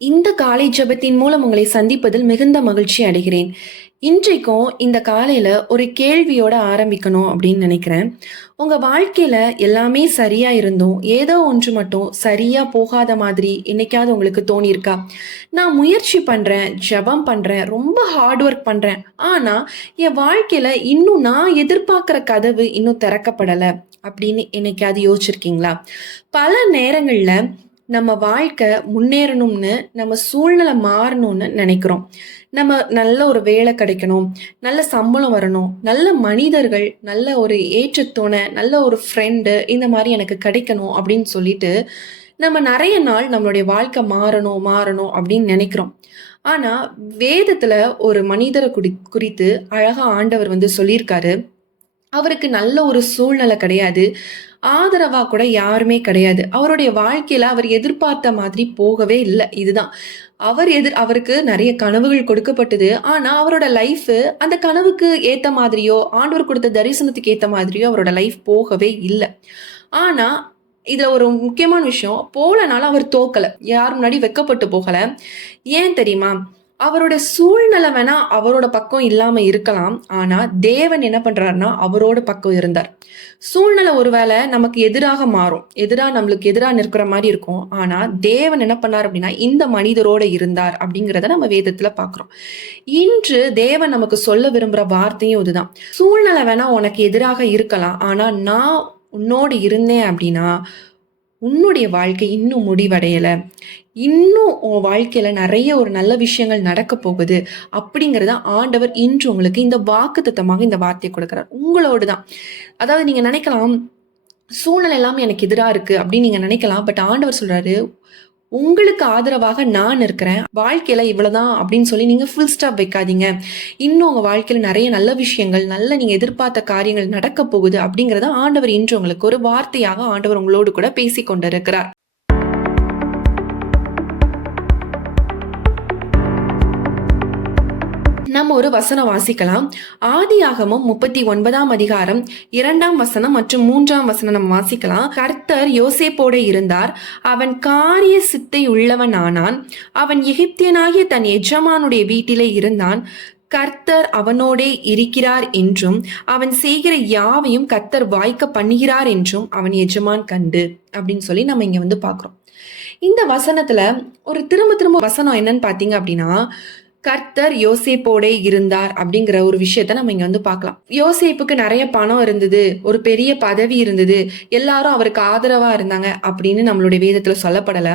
இந்த காலை ஜெபத்தின் மூலம் உங்களை சந்திப்பதில் மிகுந்த மகிழ்ச்சி அடைகிறேன். இன்றைக்கும் இந்த காலையில ஒரு கேள்வியோட ஆரம்பிக்கணும் அப்படின்னு நினைக்கிறேன். உங்க வாழ்க்கையில எல்லாமே சரியா இருந்தும், ஏதோ ஒன்று மட்டும் சரியா போகாத மாதிரி என்னைக்காவது உங்களுக்கு தோணியிருக்கா? நான் முயற்சி பண்றேன், ஜெபம் பண்றேன், ரொம்ப ஹார்ட் ஒர்க் பண்றேன். ஆனா, என் வாழ்க்கையில இன்னும் நான் எதிர்பார்க்கிற கதவு இன்னும் திறக்கப்படல அப்படின்னு என்னைக்காவது யோசிச்சிருக்கீங்களா? பல நேரங்கள்ல நம்ம வாழ்க்கை முன்னேறணும்னு, நம்ம சூழ்நிலை மாறணும்னு நினைக்கிறோம். நம்ம நல்ல ஒரு வேலை கிடைக்கணும், நல்ல சம்பளம் வரணும், நல்ல மனிதர்கள், நல்ல ஒரு ஏற்றத்துணை, நல்ல ஒரு ஃப்ரெண்டு இந்த மாரி எனக்கு கிடைக்கணும் அப்படின்னு சொல்லிட்டு, நம்ம நெறைய நாள் நம்மளுடைய வாழ்க்கை மாறணும், மாறணும் அப்படின்னு நெனைக்கிறோம். ஆனா, வேதத்துல ஒரு மனிதர குறித்து அழகா ஆண்டவர் வந்து சொல்லியிருக்காரு. அவருக்கு நல்ல ஒரு சூழ்நிலை கிடையாது. ஆதரவா கூட யாருமே கிடையாது. அவருடைய வாழ்க்கையில அவர் எதிர்பார்த்த மாதிரி போகவே இல்ல. இதுதான். அவருக்கு நெறைய கனவுகள் கொடுக்கப்பட்டது. ஆனா, அவரோட லைஃபு அந்த கனவுக்கு ஏத்த மாதிரியோ, ஆண்டவர் கொடுத்த தரிசனத்துக்கு ஏத்த மாதிரியோ அவரோட லைஃப் போகவே இல்ல. ஆனா, இதுல ஒரு முக்கியமான விஷயம், போலனால அவர் தோக்கல. யார் முன்னாடி வெட்கப்பட்டு போகல. ஏன் தெரியுமா? அவரோட சூழ்நிலை வேணா அவரோட பக்கம் இல்லாம இருக்கலாம். ஆனா, தேவன் என்ன பண்றாருன்னா, அவரோட பக்கம் இருந்தார். சூழ்நிலை ஒருவேளை நமக்கு எதிராக மாறும். நம்மளுக்கு எதிரா நிற்கிற மாரி இருக்கும். ஆனா, தேவன் என்ன பண்ணார் அப்படின்னா, இந்த மனிதரோட இருந்தார் அப்படிங்கிறத நம்ம வேதத்துல பார்க்கிறோம். இன்று தேவன் நமக்கு சொல்ல விரும்புற வார்த்தையும் இதுதான். சூழ்நிலை வேணா உனக்கு எதிராக இருக்கலாம். ஆனா, நான் உன்னோடு இருந்தேன் அப்படின்னா, உன்னுடைய வாழ்க்கை இன்னும் முடிவடையல. இன்னும் உன் வாழ்க்கையில நெறைய ஒரு நல்ல விஷயங்கள் நடக்க போகுது. அப்படிங்கிறத ஆண்டவர் இன்று உங்களுக்கு இந்த வாக்குத்தத்தமாக இந்த வார்த்தைய கொடுக்கிறார். உங்களோடு தான். அதாவது நீங்க நினைக்கலாம், சூழ்நிலை எல்லாமே எனக்கு எதிரா இருக்கு அப்படின்னு நீங்க நினைக்கலாம். பட் ஆண்டவர் சொல்றாரு, உங்களுக்கு ஆதரவாக நான் இருக்கிறேன். வாழ்க்கையில இவ்வளவுதான் அப்படின்னு சொல்லி நீங்க ஃபுல் ஸ்டாப் வைக்காதீங்க. இன்னும் உங்க வாழ்க்கையில நெறைய நல்ல விஷயங்கள், நல்ல நீங்க எதிர்பார்த்த காரியங்கள் நடக்க போகுது அப்படிங்கிறத ஆண்டவர் இன்று உங்களுக்கு ஒரு வார்த்தையாக ஆண்டவர் உங்களோடு கூட பேசிக் கொண்டிருக்கிறார். நம்ம ஒரு வசனம் வாசிக்கலாம். ஆதியாகமம் 39ஆம் அதிகாரம் 2ஆம் வசனம் மற்றும் 3ஆம் வசனம் நம்ம வாசிக்கலாம். கர்த்தர் யோசேப்போடு இருந்தார். அவன் காரிய சித்தை உள்ளவனானான். அவன் எகிப்தியனாகிய தன் எஜமானுடைய வீட்டிலே இருந்தான். கர்த்தர் அவனோடே இருக்கிறார் என்றும் அவன் செய்கிற யாவையும் கர்த்தர் வாய்க்க பண்ணுகிறார் என்றும் அவன் எஜமான் கண்டு அப்படின்னு சொல்லி நம்ம இங்க வந்து பாக்குறோம். இந்த வசனத்துல ஒரு திரும்ப திரும்ப வசனம் என்னன்னு பாத்தீங்க அப்படின்னா, கர்த்தர் யோசேப்போடே இருந்தார் அப்படிங்கிற ஒரு விஷயத்த நம்ம இங்க வந்து பார்க்கலாம். யோசேப்புக்கு நிறைய பணம் இருந்தது, ஒரு பெரிய பதவி இருந்தது, எல்லாரும் அவருக்கு ஆதரவா இருந்தாங்க அப்படின்னு நம்மளுடைய வேதத்துல சொல்லப்படல.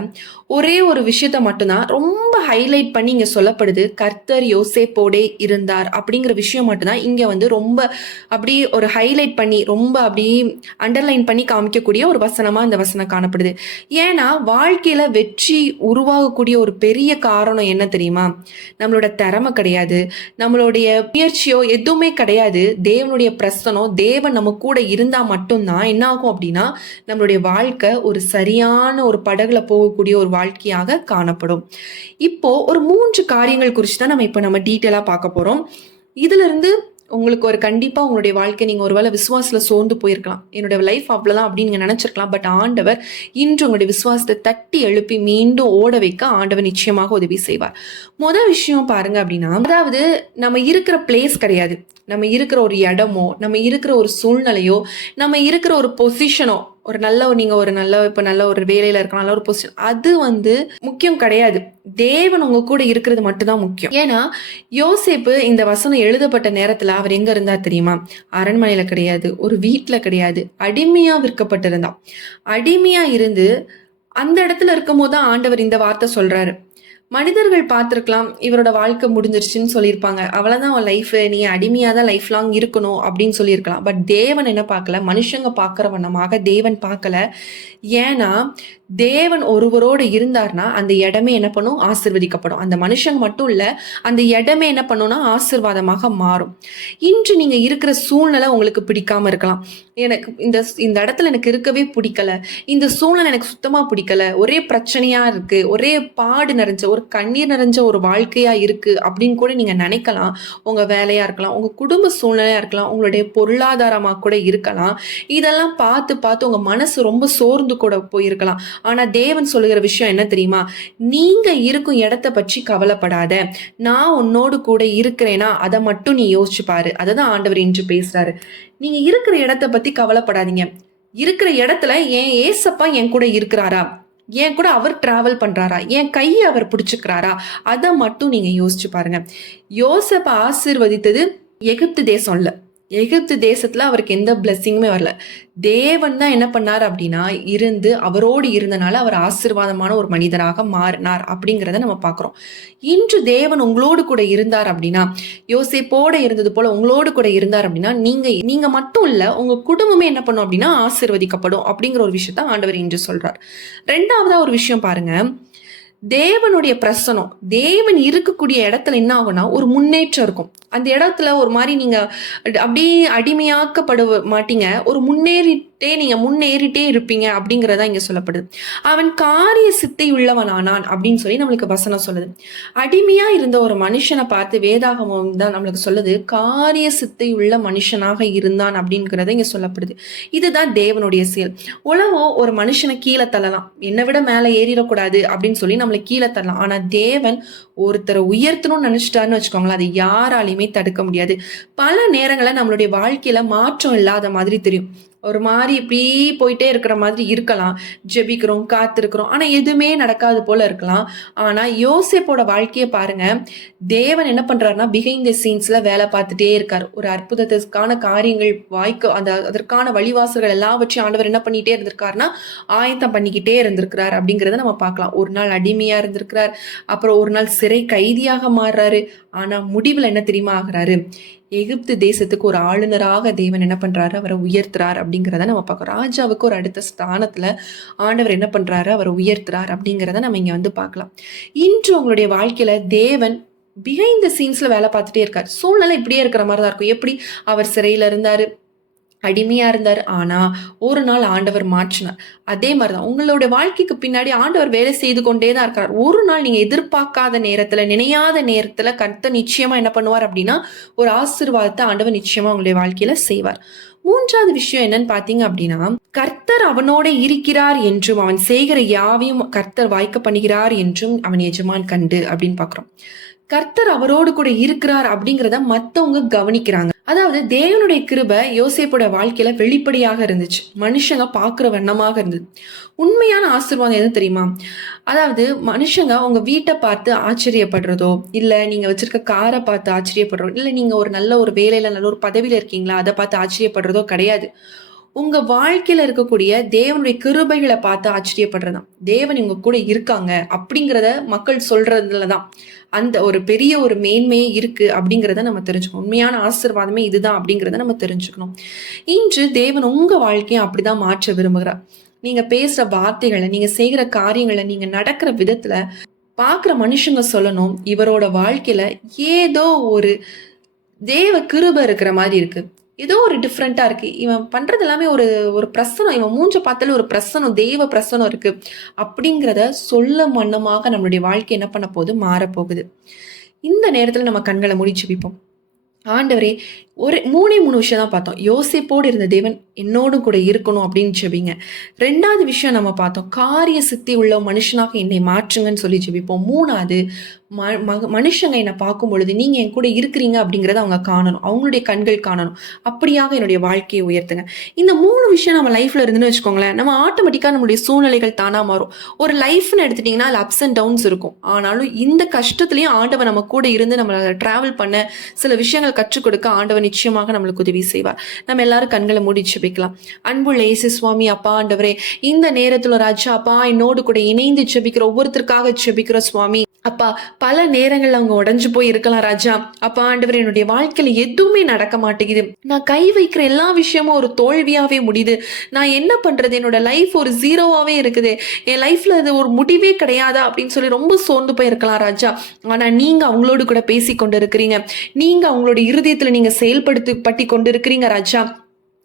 ஒரே ஒரு விஷயத்த மட்டும்தான் ரொம்ப ஹைலைட் பண்ணி இங்க சொல்லப்படுது. கர்த்தர் யோசேப்போடே இருந்தார் அப்படிங்கிற விஷயம் மட்டும்தான் இங்க வந்து ரொம்ப அப்படி ஒரு ஹைலைட் பண்ணி ரொம்ப அப்படி அண்டர்லைன் பண்ணி காமிக்கக்கூடிய ஒரு வசனமா இந்த வசனம் காணப்படுது. ஏன்னா வாழ்க்கையில வெற்றி உருவாகக்கூடிய ஒரு பெரிய காரணம் என்ன தெரியுமா? நம்மளோட திறமை கிடையாது, நம்மளுடைய முயற்சியோ எதுவுமே கிடையாது. தேவனுடைய பிரசனம், தேவன் நம்ம கூட இருந்தா மட்டும்தான் என்ன ஆகும் அப்படின்னா, நம்மளுடைய வாழ்க்கை ஒரு சரியான ஒரு படகுல போகக்கூடிய ஒரு வாழ்க்கையாக காணப்படும். இப்போ ஒரு 3 காரியங்கள் குறித்து தான் நம்ம டீட்டெயிலா பார்க்க போறோம். இதுல இருந்து உங்களுக்கு ஒரு கண்டிப்பா உங்களுடைய வாழ்க்கை நீங்க ஒருவேளை விசுவாசத்துல சோர்ந்து போயிருக்கலாம். என்னோட லைஃப் அவ்வளவுதான் அப்படின்னு நீங்க நினைச்சிருக்கலாம். பட் ஆண்டவர் இன்று உங்களுடைய விசுவாசத்தை தட்டி எழுப்பி மீண்டும் ஓட வைக்க ஆண்டவர் நிச்சயமாக உதவி செய்வார். முதல் விஷயம் பாருங்க அப்படின்னா, அதாவது நம்ம இருக்கிற பிளேஸ் கிடையாது, நம்ம இருக்கிற ஒரு இடமோ, நம்ம இருக்கிற ஒரு சூழ்நிலையோ, நம்ம இருக்கிற ஒரு பொசிஷனோ, ஒரு நல்ல நீங்க ஒரு நல்ல இப்ப நல்ல ஒரு வேலையில இருக்கலாம், நல்ல ஒரு பொசிஷன், அது வந்து முக்கியம் கிடையாது. தேவன் உங்க கூட இருக்கிறது மட்டும்தான் முக்கியம். ஏன்னா யோசேப்பு இந்த வசனம் எழுதப்பட்ட நேரத்துல அவர் எங்க இருந்தா தெரியுமா? அரண்மனையில கிடையாது, ஒரு வீட்டுல கிடையாது, அடிமையா விற்கப்பட்டிருந்தான். அடிமையா இருந்து அந்த இடத்துல இருக்கும் போதுதான் ஆண்டவர் இந்த வார்த்தை சொல்றாரு. மனிதர்கள் பார்த்திருக்கலாம், இவரோட வாழ்க்கை முடிஞ்சிருச்சுன்னு சொல்லியிருப்பாங்க. அவ்வளவுதான் அவன் லைஃப், நீ அடிமையா தான் லைஃப் லாங் இருக்கணும் அப்படின்னு சொல்லியிருக்கலாம். பட் தேவன் என்ன பார்க்கல, மனுஷங்க பார்க்கிற வண்ணமாக தேவன் பார்க்கல. ஏன்னா தேவன் ஒருவரோடு இருந்தார்னா அந்த இடமே என்ன பண்ணும்? ஆசிர்வதிக்கப்படும். அந்த மனுஷங்க மட்டும் இல்ல, அந்த இடமே என்ன பண்ணும்னா ஆசிர்வாதமாக மாறும். இன்று நீங்க இருக்கிற சூழ்நிலை உங்களுக்கு பிடிக்காம இருக்கலாம். எனக்கு இந்த இடத்துல எனக்கு இருக்கவே பிடிக்கல, இந்த சூழ்நிலை எனக்கு சுத்தமா பிடிக்கல, ஒரே பிரச்சனையா இருக்கு, ஒரே பாடு நிறைஞ்ச ஒரு கண்ணீர் நிறைஞ்ச ஒரு வாழ்க்கையா இருக்கு அப்படின்னு கூட நீங்க நினைக்கலாம். உங்க வேலையா இருக்கலாம், உங்க குடும்ப சூழ்நிலையா இருக்கலாம், உங்களுடைய பொருளாதாரமா கூட இருக்கலாம். இதெல்லாம் பார்த்து பார்த்து உங்க மனசு ரொம்ப சோர்ந்து கூட போயிருக்கலாம். ஆனா தேவன் சொல்லுகிற விஷயம் என்ன தெரியுமா? நீங்க இருக்கும் இடத்த பற்றி கவலைப்படாத, நான் உன்னோடு கூட இருக்கிறேனா அதை மட்டும் நீ யோசிச்சு பாரு. அததான் ஆண்டவர் இன்று பேசுறாரு. நீங்க இருக்கிற இடத்த பத்தி கவலைப்படாதீங்க. இருக்கிற இடத்துல என் ஏசப்பா என் கூட இருக்கிறாரா, என் கூட அவர் டிராவல் பண்றாரா, என் கையை அவர் பிடிச்சுக்கிறாரா, அதை மட்டும் நீங்க யோசிச்சு பாருங்க. யோசேப்பை ஆசீர்வதித்தது எகிப்து தேசம் இல்ல. எகிப்து தேசத்துல அவருக்கு எந்த பிளெஸிங்குமே வரல. தேவன் தான் என்ன பண்ணார் அப்படின்னா, அவரோடு இருந்தனால அவர் ஆசீர்வாதமான ஒரு மனிதராக மாறினார் அப்படிங்கிறத நம்ம பார்க்கிறோம். இன்று தேவன் உங்களோடு கூட இருந்தார் அப்படின்னா, யோசேப்போட இருந்தது போல உங்களோடு கூட இருந்தார் அப்படின்னா, நீங்க மட்டும் இல்ல, உங்க குடும்பமே என்ன பண்ணும் அப்படின்னா ஆசீர்வதிக்கப்படும் அப்படிங்கிற ஒரு விஷயத்த ஆண்டவர் இன்று சொல்றார். ரெண்டாவதா ஒரு விஷயம் பாருங்க. தேவனுடைய பிரசனம், தேவன் இருக்கக்கூடிய இடத்துல என்ன ஆகும்னா ஒரு முன்னேற்றம் இருக்கும். அந்த இடத்துல ஒரு மாதிரி நீங்க அப்படியே அடிமையாக்கப்பட மாட்டீங்க, ஒரு நீங்க முன்னேறிட்டே இருப்பீங்க அப்படிங்கறதா இங்க சொல்லப்படுது. அவன் காரிய சித்தை உள்ளவனானான் அப்படின்னு சொல்லி நம்மளுக்கு வசனம் சொல்லுது. அடிமையா இருந்த ஒரு மனுஷனை பார்த்து வேதாகமம் தான் நம்மளுக்கு சொல்லுது, காரிய சித்தை உள்ள மனுஷனாக இருந்தான் அப்படிங்கிறத இங்க சொல்லப்படுது. இதுதான் தேவனுடைய செயல். உலகம் ஒரு மனுஷனை கீழே தள்ளலாம், என்னை விட மேலே ஏறிடக்கூடாது அப்படின்னு சொல்லி நம்மளை கீழே தள்ளலாம். ஆனா தேவன் ஒருத்தரை உயர்த்தணும்னு நினைச்சிட்டாருன்னு வச்சுக்கோங்களேன், அதை யாராலையுமே தடுக்க முடியாது. பல நேரங்களில் நம்மளுடைய வாழ்க்கையில மாற்றம் இல்லாத மாதிரி தெரியும், ஒரு மாதிரி இப்படி போயிட்டே இருக்கிற மாதிரி இருக்கலாம். ஜெபிக்கிறோம், காத்திருக்கிறோம், ஆனா எதுவுமே நடக்காது போல இருக்கலாம். ஆனா யோசேப்போட வாழ்க்கையை பாருங்க. தேவன் என்ன பண்றாருன்னா பிஹைண்ட் தி சீன்ஸ்ல வேலை பார்த்துட்டே இருக்காரு. ஒரு அற்புதத்திற்கான காரியங்கள் அதற்கான வழிவாசல்கள் எல்லாவற்றையும் ஆண்டவர் என்ன பண்ணிட்டே இருந்திருக்காருன்னா ஆயத்தம் பண்ணிக்கிட்டே இருந்திருக்கிறார் அப்படிங்கிறத நம்ம பார்க்கலாம். ஒரு நாள் அடிமையா இருந்திருக்கிறார், அப்புறம் ஒரு நாள் சிறை கைதியாக மாறுறாரு. ஆனா முடிவுல என்ன தெரியுமா ஆகுறாரு? எகிப்து தேசத்துக்கு ஒரு ஆளுநராக தேவன் என்ன பண்றாரு? அவரை உயர்த்துறார் அப்படிங்கிறத நம்ம பார்க்கிறோம். ராஜாவுக்கு ஒரு அடுத்த ஸ்தானத்துல ஆண்டவர் என்ன பண்றாரு? அவரை உயர்த்துறார் அப்படிங்கிறத நம்ம இங்க வந்து பார்க்கலாம். இன்று உங்களுடைய வாழ்க்கையில தேவன் பிஹைண்ட் த சீன்ஸ்ல வேலை பார்த்துட்டே இருக்காரு. சூழ்நிலை இப்படியே இருக்கிற மாதிரி தான் இருக்கும். எப்படி அவர் சிறையில இருந்தாரு, அடிமையா இருந்தார், ஆனா ஒரு நாள் ஆண்டவர் மாற்றினார். அதே மாதிரிதான் உங்களோட வாழ்க்கைக்கு பின்னாடி ஆண்டவர் வேலை செய்து கொண்டேதான் இருக்கார். ஒரு நாள் நீங்க எதிர்பார்க்காத நேரத்துல, நினையாத நேரத்துல கர்த்தர் நிச்சயமா என்ன பண்ணுவார் அப்படின்னா ஒரு ஆசீர்வாதத்தை ஆண்டவர் நிச்சயமா உங்களுடைய வாழ்க்கையில செய்வார். மூன்றாவது விஷயம் என்னன்னு பாத்தீங்க அப்படின்னா, கர்த்தர் அவனோட இருக்கிறார் என்றும் அவன் செய்கிற யாவையும் கர்த்தர் வாய்க்க பண்ணுகிறார் என்றும் அவன் எஜமான் கண்டு அப்படின்னு பாக்குறோம். கர்த்தர் அவரோடு கூட இருக்கிறார் அப்படிங்கிறத மத்தவங்க கவனிக்கிறாங்க. அதாவது தேவனுடைய கிருபை யோசேப்போட வாழ்க்கையில வெளிப்படையாக இருந்துச்சு, மனுஷங்க பாக்குற வண்ணமாக இருந்தது. உண்மையான ஆசீர்வாதம் எது தெரியுமா? அதாவது மனுஷங்க உங்க வீட்டை பார்த்து ஆச்சரியப்படுறதோ, இல்ல நீங்க வச்சிருக்க காரை பார்த்து ஆச்சரியப்படுறதோ, இல்ல நீங்க ஒரு நல்ல ஒரு வேலையில நல்ல ஒரு பதவியில இருக்கீங்களா அதை பார்த்து ஆச்சரியப்படுறதோ கிடையாது. உங்க வாழ்க்கையில இருக்கக்கூடிய தேவனுடைய கிருபைகளை பார்த்து ஆச்சரியப்படுறதுதான். தேவன் இவங்க கூட இருக்காங்க அப்படிங்கிறத மக்கள் சொல்றதுலதான் அந்த ஒரு பெரிய ஒரு மேன்மையே இருக்கு அப்படிங்கிறத நம்ம தெரிஞ்சுக்கணும். உண்மையான ஆசீர்வாதமே இதுதான் அப்படிங்கிறத நம்ம தெரிஞ்சுக்கணும். இன்று தேவன் உங்க வாழ்க்கையை அப்படிதான் மாற்ற விரும்புகிறார். நீங்க பேசுற வார்த்தைகளை, நீங்க செய்கிற காரியங்களை, நீங்க நடக்கிற விதத்துல பாக்குற மனுஷங்க சொல்லணும், இவரோட வாழ்க்கையில ஏதோ ஒரு தேவ கிருபை இருக்கிற மாதிரி இருக்கு, ஏதோ ஒரு டிஃப்ரெண்டா இருக்கு, இவன் பண்றது எல்லாமே ஒரு ஒரு பிரசனம், இவன் மூஞ்ச பார்த்தாலே ஒரு பிரசனம், தெய்வ பிரசனம் இருக்கு அப்படிங்கிறத சொல்ல மன்னமாக நம்மளுடைய வாழ்க்கை என்ன பண்ண போகுது? மாறப்போகுது. இந்த நேரத்துல நம்ம கண்களை மூடி ஜெபிப்போம். ஆண்டவரே, ஒரு 3 விஷயம் தான் பார்த்தோம். யோசேப்போடு இருந்த தேவன் என்னோடும் கூட இருக்கணும் அப்படின்னு ஜெபிங்க. 2வது விஷயம் நம்ம பார்த்தோம், காரிய சித்தி உள்ள மனுஷனாக என்னை மாற்றுங்கன்னு சொல்லி ஜெபிப்போம். 3வது மனுஷங்க என்னை பார்க்கும் பொழுது நீங்க என் கூட இருக்கிறீங்க அப்படிங்கிறத அவங்க காணணும், அவங்களுடைய கண்கள் காணணும். அப்படியாக என்னுடைய வாழ்க்கையை உயர்த்துங்க. இந்த 3 விஷயம் நம்ம லைஃப்ல இருந்துன்னு வச்சுக்கோங்களேன், நம்ம ஆட்டோமேட்டிக்கா நம்மளுடைய சூழ்நிலைகள் தானா மாறும். ஒரு லைஃப்னு எடுத்துட்டீங்கன்னா அது அப்ஸ் அண்ட் டவுன்ஸ் இருக்கும். ஆனாலும் இந்த கஷ்டத்துலயும் ஆண்டவர் நம்ம கூட இருந்து நம்மளை டிராவல் பண்ண சில விஷயங்கள் கற்றுக் கொடுக்க ஆண்டவர் நிச்சயமாக நம்மளுக்கு உதவி செய்வார். நம்ம எல்லாரும் கண்களை மூடி ஜெபிக்கலாம். அன்புள்ள இயேசு சுவாமி, அப்பா ஆண்டவரே, இந்த நேரத்துல ராஜா அப்பா என்னோடு கூட இணைந்து ஜெபிக்கிற ஒவ்வொருத்தருக்காக ஜெபிக்கிற சுவாமி அப்பா, பல நேரங்கள்ல அவங்க உடஞ்சு போய் இருக்கலாம் ராஜா. அப்பா ஆண்டவர், என்னுடைய வாழ்க்கையில எதுவுமே நடக்க மாட்டேங்குது, நான் கை வைக்கிற எல்லா விஷயமும் ஒரு தோல்வியாவே முடியுது, நான் என்ன பண்றது, என்னோட லைஃப் ஒரு ஜீரோவாவே இருக்குது, என் லைஃப்ல அது ஒரு முடிவே கிடையாதா அப்படின்னு சொல்லி ரொம்ப சோர்ந்து போய் இருக்கலாம் ராஜா. ஆனா நீங்க அவங்களோடு கூட பேசி கொண்டு இருக்கிறீங்க, நீங்க அவங்களோட இருதயத்துல நீங்க செயல்படுத்தி கொண்டு இருக்கிறீங்க ராஜா.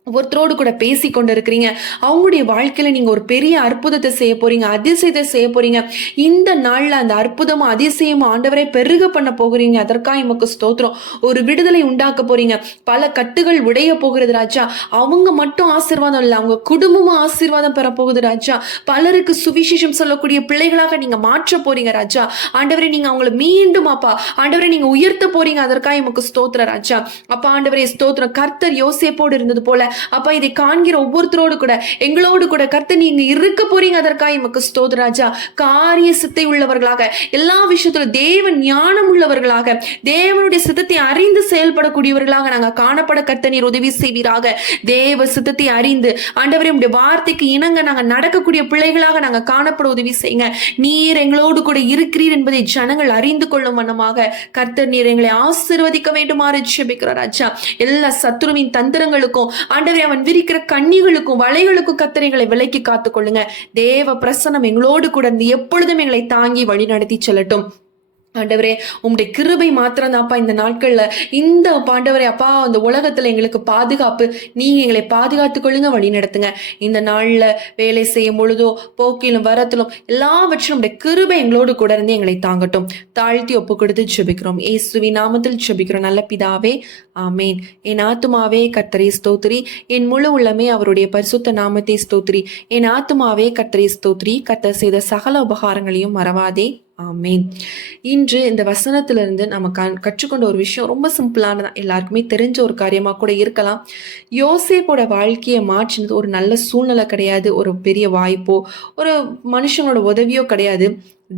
ஒருத்தரோடு கூட பேசி கொண்டு இருக்கிறீங்க. அவங்களுடைய வாழ்க்கையில நீங்க ஒரு பெரிய அற்புதத்தை செய்ய போறீங்க, அதிசயத்தை செய்ய போறீங்க. இந்த நாள்ல அந்த அற்புதமும் அதிசயமும் ஆண்டவரை பெருக பண்ண போகிறீங்க. அதற்காக எமக்கு ஸ்தோத்திரம். ஒரு விடுதலை உண்டாக்க போறீங்க. பல கட்டுகள் உடைய போகிறது ராஜா. அவங்க மட்டும் ஆசீர்வாதம் இல்லை, அவங்க குடும்பமும் ஆசீர்வாதம் பெற போகுது ராஜா. பலருக்கு சுவிசேஷம் சொல்லக்கூடிய பிள்ளைகளாக நீங்க மாற்ற போறீங்க ராஜா. ஆண்டவரை நீங்க அவங்களை மீண்டும் அப்பா ஆண்டவரை நீங்க உயர்த்த போறீங்க. அதற்காக எமக்கு ஸ்தோத்திரம் ராஜா. அப்பா ஆண்டவரே ஸ்தோத்திரம். கர்த்தர் யோசேப்போடு இருந்தது போல அப்பா இதை காண்கிற ஒவ்வொருத்தரோடு கூட எங்களோடு கூட கர்த்தர் நீங்க இருக்க போறீங்க. அதற்காக எமக்கு ஸ்தோத்திரம் ராஜா. காரிய சித்தை உள்ளவர்களாக, எல்லா விஷயத்திலும் தேவ ஞானம் உள்ளவர்களாக, தேவனுடைய சித்தத்தை அறிந்து செயல்படக்கூடியவர்களாக நாங்க காணப்பட கர்த்தர் நீர் உதவி செய்வீராக. தேவ சித்தத்தை அறிந்து ஆண்டவரே உம்முடைய வார்த்தைக்கு இணங்க நாங்க நடக்கக்கூடிய பிள்ளைகளாக நாங்க காணப்பட உதவி செய்யுங்க. நீர் எங்களோடு கூட இருக்கிறீர் என்பதை ஜனங்கள் அறிந்து கொள்ளும் வண்ணமாக கர்த்தர் நீர் எங்களை ஆசீர்வதிக்க வேண்டுமாறு ஜெபிக்கிறோம் ராஜா. எல்லா சத்துருவின் தந்திரங்களுக்கும் ஆண்டவரே அவன் விரிக்கிற கண்ணிகளுக்கும் வலைகளுக்கும் கர்த்தர் எங்களை விலக்கி காத்துக் கொள்ளுங்க. தேவ பிரசன்னம் எங்களோடு கூட எப்பொழுதும் எங்களை தாங்கி வழி நடத்தி செல்லட்டும். ஆண்டவரே உம்முடைய கிருபை மாத்திரம் தான்ப்பா இந்த நாட்கள்ல இந்த ஆண்டவரே அப்பா அந்த உலகத்துல எங்களுக்கு பாதுகாப்பு. நீங்க எங்களை பாதுகாத்துக் கொள்ளுங்க, வழி நடத்துங்க. இந்த நாள்ல வேலை செய்யும் பொழுதோ போக்கிலும் வரத்திலும் எல்லாவற்றிலும் உடைய கிருபை எங்களோடு கூட இருந்து எங்களை தாங்கட்டும். தாழ்த்தி ஒப்பு கொடுத்து ஜெபிக்கிறோம். இயேசுவின் நாமத்தில் ஜெபிக்கிறோம் நல்ல பிதாவே, ஆமேன். என் ஆத்துமாவே கர்த்தரை ஸ்தோத்திரி, என் முழு உள்ளமே அவருடைய பரிசுத்த நாமத்தை ஸ்தோத்திரி. என் ஆத்துமாவே கர்த்தரை ஸ்தோத்திரி, கர்த்தர் செய்த சகல உபகாரங்களையும் மறவாதே. ஆமேன். இன்று இந்த வசனத்திலிருந்து நம்ம கற்றுக்கொண்ட ஒரு விஷயம் ரொம்ப சிம்பிளானதான், எல்லாருக்குமே தெரிஞ்ச ஒரு காரியமாக கூட இருக்கலாம். யோசேப்போட வாழ்க்கையை மாற்றினது ஒரு நல்ல சூழ்நிலை கிடையாது, ஒரு பெரிய வாய்ப்போ ஒரு மனுஷனோட உதவியோ கிடையாது.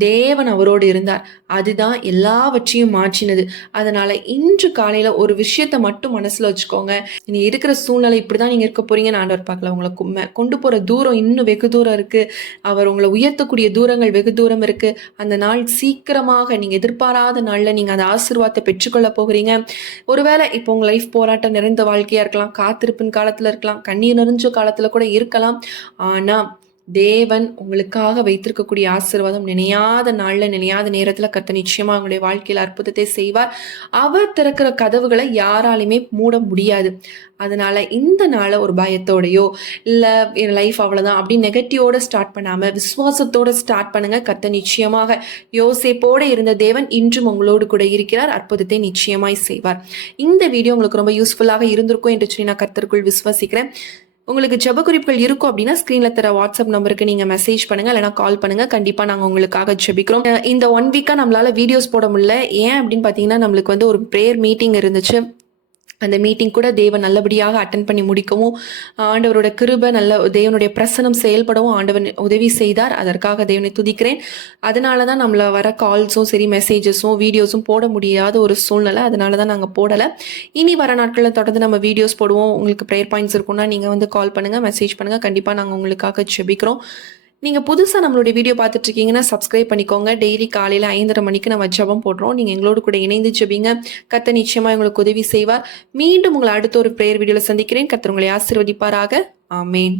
தேவன் அவரோடு இருந்தார். அதுதான் எல்லாவற்றையும் மாற்றினது. அதனால இன்று காலையில ஒரு விஷயத்த மட்டும் மனசுல வச்சுக்கோங்க. இனி இருக்கிற சூழ்நிலை இப்படிதான் நீங்க இருக்க போறீங்கன்னு ஆண்டவர் பார்க்கல. உங்களை கொண்டு போற தூரம் இன்னும் வெகு தூரம் இருக்கு. அவர் உங்களை உயர்த்தக்கூடிய தூரங்கள் வெகு தூரம் இருக்கு. அந்த நாள் சீக்கிரமாக நீங்க எதிர்பாராத நாள்ல நீங்க அந்த ஆசீர்வாதத்தை பெற்றுக்கொள்ள போகிறீங்க. ஒருவேளை இப்போ உங்க லைஃப் போராட்டம் நிறைந்த வாழ்க்கையா இருக்கலாம், காத்திருப்பின் காலத்துல இருக்கலாம், கண்ணீர் நிறைஞ்ச காலத்துல கூட இருக்கலாம். ஆனா தேவன் உங்களுக்காக வைத்திருக்கக்கூடிய ஆசீர்வாதம் நினையாத நாள்ல நினையாத நேரத்துல கர்த்தர் நிச்சயமா உங்களுடைய வாழ்க்கையில அற்புதத்தை செய்வார். அவர் திறக்கிற கதவுகளை யாராலுமே மூட முடியாது. அதனால இந்த நாளை ஒரு பயத்தோடையோ இல்ல என் லைஃப் அவ்வளவுதான் அப்படி நெகட்டிவோட ஸ்டார்ட் பண்ணாம விசுவாசத்தோட ஸ்டார்ட் பண்ணுங்க. கர்த்தர் நிச்சயமாக யோசேப்போட இருந்த தேவன் இன்றும் உங்களோடு கூட இருக்கிறார். அற்புதத்தை நிச்சயமாய் செய்வார். இந்த வீடியோ உங்களுக்கு ரொம்ப யூஸ்ஃபுல்லாக இருந்திருக்கும் என்று சொல்லி நான் கர்த்தருக்குள் விசுவாசிக்கிறேன். உங்களுக்கு ஜெப குறிப்புகள் இருக்கும் அப்படின்னா ஸ்க்ரீனில் தர வாட்ஸ்அப் நம்பருக்கு நீங்கள் மெசேஜ் பண்ணுங்கள், இல்லைனா கால் பண்ணுங்கள். கண்டிப்பாக நாங்கள் உங்களுக்காக ஜெபிக்கிறோம். இந்த 1 வீக்காக நம்மளால் வீடியோஸ் போட முடியல. ஏன் அப்படின்னு பார்த்தீங்கன்னா நம்மளுக்கு ஒரு ப்ரேயர் மீட்டிங் இருந்துச்சு. அந்த மீட்டிங் கூட தேவன் நல்லபடியாக அட்டன் பண்ணி முடிக்கவும் ஆண்டவரோட கிருபை தேவனுடைய பிரசனம் செயல்படவும் ஆண்டவன் உதவி செய்தார். அதற்காக தேவனை துதிக்கிறேன். அதனால தான் நம்மள வர கால்ஸும் சரி மெசேஜஸும் வீடியோஸும் போட முடியாத ஒரு சூழ்நிலை. அதனால தான் நாங்கள் போடலை. இனி வர நாட்களில் தொடர்ந்து நம்ம வீடியோஸ் போடுவோம். உங்களுக்கு ப்ரேயர் பாயிண்ட்ஸ் இருக்குன்னா நீங்கள் கால் பண்ணுங்கள், மெசேஜ் பண்ணுங்கள். கண்டிப்பாக நாங்கள் உங்களுக்காக ஜெபிக்கிறோம். நீங்கள் புதுசாக நம்மளுடைய வீடியோ பார்த்துட்டு இருக்கீங்கன்னா சப்ஸ்கிரைப் பண்ணிக்கோங்க. டெய்லி காலையில் 5:30 மணிக்கு நம்ம ஜெபம் போடுறோம். நீங்கள் எங்களோடு கூட இணைந்து ஜெபிங்க. கர்த்தர் நிச்சயமாக உங்களுக்கு உதவி செய்வார். மீண்டும் உங்களை அடுத்த ஒரு ப்ரேயர் வீடியோவில் சந்திக்கிறேன். கர்த்தர் உங்களை ஆசீர்வதிப்பாராக. ஆமேன்.